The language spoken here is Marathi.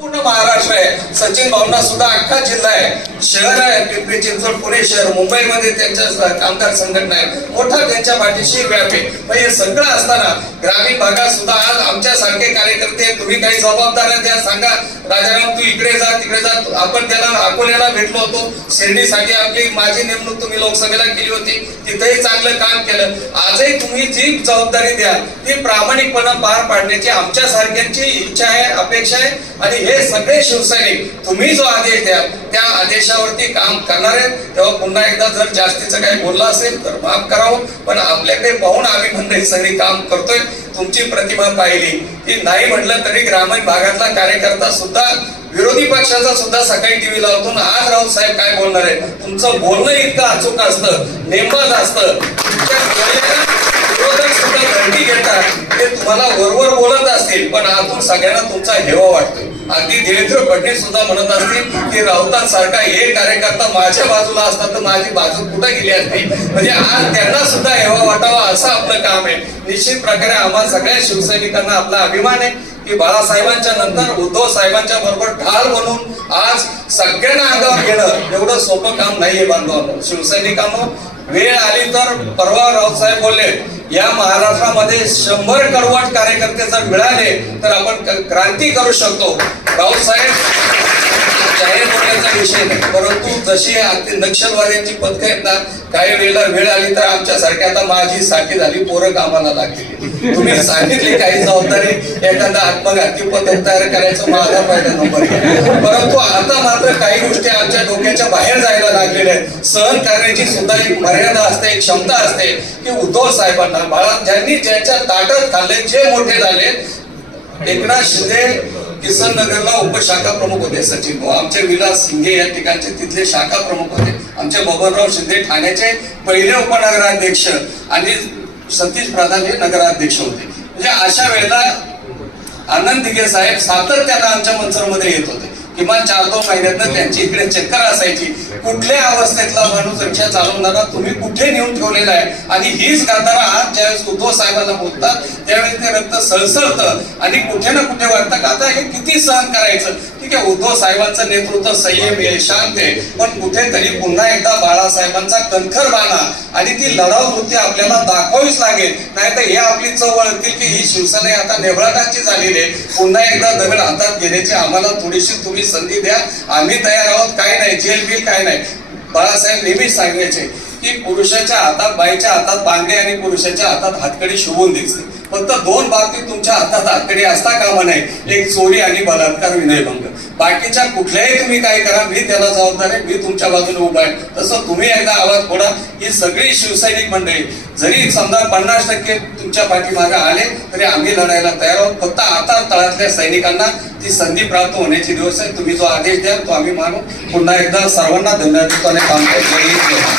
पूर्ण महाराष्ट्र आहे. सचिन भावना सुद्धा अख्खा जिल्हा आहे. शहर आहे पिंपरी चिंचवड पुणे शहर मुंबईमध्ये त्यांच्या कामगार संघटना आहे. मोठा त्यांच्या पाठीशी व्याप आहे. पण हे सगळं असताना ग्रामीण भागात सुद्धा आज आमच्यासारखे कार्यकर्ते तुम्ही काही जबाबदाऱ्या द्या सांगा राजाराम तू इकडे जा तिकडे जा. आपण त्याला अकोल्याला भेटलो होतो. शिर्डीसाठी आपली माझी नेमणूक तुम्ही लोकसभेला केली होती. तिथेही चांगलं काम केलं. आजही तुम्ही जी जबाबदारी द्या ती प्रामाणिकपणा पार पाडण्याची आमच्या सारख्यांची इच्छा आहे अपेक्षा आहे. आणि हे सगळे शिवसैनिक तुम्ही जो आदेश द्या त्या आदेशावरती काम करणार आहेत. तेव्हा पुन्हा एकदा जर जास्तीचं काही बोललं असेल तर माफ करावं. पण आपल्याकडे पाहून आम्ही मंडळी सगळी काम करतोय. तुमची प्रतिभा पाहिली. की नाही म्हटलं तरी ग्रामीण भागातला कार्यकर्ता सुद्धा विरोधी पक्षाचा सुद्धा सकाळी टीव्ही लावतो आज राऊत साहेब काय बोलणार आहे तुमचं बोलणं इतकं अचूक असतं नेमबाज असतं. तुमच्या विरोधक सुद्धा घंटी घेतात. ते तुम्हाला वरवर बोलत असतील पण आतून सगळ्यांना तुमचा हेवा वाटतो अगदी देवेंद्र फडणवीस सुद्धा म्हणत असतील की राऊतांसारखा हे कार्यकर्ता माझ्या बाजूला असतात तर माझी बाजू कुठे गेली असती? म्हणजे आज त्यांना सुद्धा हेवा वाटावा असं आपलं काम आहे. निश्चित प्रकारे आम्हा सगळ्या शिवसैनिकांना आपला अभिमान आहे. की बाळासाहेबांच्या नंतर उद्धव साहेबांच्या बरोबर ढाल म्हणून आज सगळ्यांना अंगावर घेणं एवढं सोपं काम नाहीये बांधवांनो. शिवसैनिकांनो वेळ आली तर परवा राऊतसाहेब बोलले या महाराष्ट्रामध्ये शंभर कडवट कार्यकर्ते जर मिळाले तर आपण क्रांती करू शकतो. राऊत साहेब विषय नाही परंतु जशी नक्षलवाद्यांची पथक आहेत ना काही वेळेला वेळ आली तर आमच्यासारखी आता माझी साठी झाली पोरं कामाला लागली तुम्ही सांगितले काही जबाबदारी एखादा आत्मघाती पथक तयार करायचं माझा पहिला नंबर. परंतु आता मात्र काही गोष्टी आमच्या डोक्याच्या बाहेर जायला लागलेल्या आहेत. सहन करण्याची सुद्धा एक मर्यादा असते एक क्षमता असते की उद्धव साहेबांना बाळा ज्यांनी ज्यांच्या ताटात खाल्ले जे मोठे झाले एकनाथ शिंदे किसन नगरला उपशाखा प्रमुख होते सचिन भाऊ. आमचे विलास सिंगे या ठिकाणचे तिथले शाखा प्रमुख होते. आमचे बबनराव शिंदे ठाण्याचे पहिले उपनगराध्यक्ष आणि सतीश प्रधान हे नगराध्यक्ष होते. म्हणजे अशा वेळेला आनंद दिघे साहेब सातत्यानं आमच्या मंचरमध्ये येत होते. किमान चार दोन महिन्यातनं त्यांची इकडे चक्कर असायची. कुठल्या अवस्थेतला माणूस रिक्षा चालवणारा तुम्ही कुठे नेऊन ठेवलेला आहे? आणि हीच गातारा आज ज्यावेळेस उद्धव साहेबांना बोलतात त्यावेळेस ते रक्त सळसळतं. आणि कुठे ना कुठे वाटतं का आता हे किती सहन करायचं? ठीक आहे उद्धव साहेबांचं नेतृत्व संयम आहे शांत आहे. पण कुठेतरी पुन्हा एकदा बाळासाहेबांचा कणखर बाणा आणि ती लढाऊ वृत्ती आपल्याला दाखवावीच लागेल. नाही तर हे आपली चव वळतील की ही शिवसेना आता नेबळाटाची झालेली आहे. पुन्हा एकदा दगड हातात घेण्याची आम्हाला थोडीशी तुम्ही संधी द्या. आम्ही तयार आहोत काय नाही जेल बिल काय नाही. बाळासाहेब नेहमीच सांगायचे की पुरुषाच्या हातात बाईच्या हातात बांगडे आणि पुरुषाच्या हातात हातकडी शोभून दिसते फक्त दोन बाबतीत तुमच्या हातात आकडे असता कामा नाही एक चोरी आणि बलात्कार विनयभंग. बाकीच्या कुठल्याही तुम्ही काय करा मी त्याला जबाबदार आहे मी तुमच्या बाजूने उभा आहे. तसं तुम्ही एकदा आवाज फोडा ही सगळी शिवसैनिक मंडळी. जरी समजा पन्नास टक्के तुमच्या पाठीमागे आले तरी आम्ही लढायला तयार आहोत. फक्त आता तळातल्या सैनिकांना ती संधी प्राप्त होण्याची दिवस आहे. तुम्ही जो आदेश द्याल तो आम्ही मानू. पुन्हा एकदा सर्वांना धन्यवाद देतो आणि काम करतो.